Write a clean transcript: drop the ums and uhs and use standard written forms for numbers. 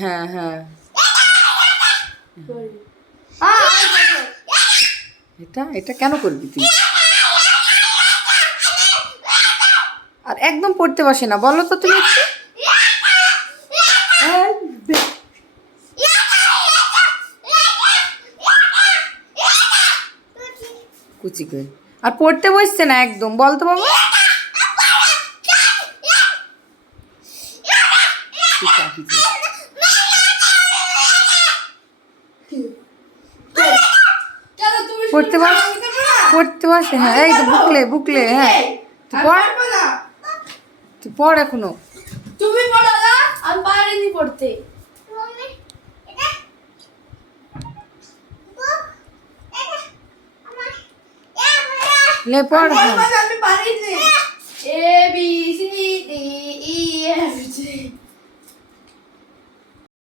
হ্যাঁ হ্যাঁ, এটা এটা কেন করবি তুই? আর একদম পড়তে বসে না, বলো তো তুমি একটু। কুচি করে আর পড়তে বসছে না একদম, বল তো বাবা। পড়তে বস, পড়তে বসে, হ্যাঁ এই তো বুকলে বুকলে, হ্যাঁ তুই পড়, তুই পড় এখনো। তুমি পড়ো না, আমি পারিনি পড়তে। লে পড়, হ্যাঁ। আমি পারিনি। A B C D E F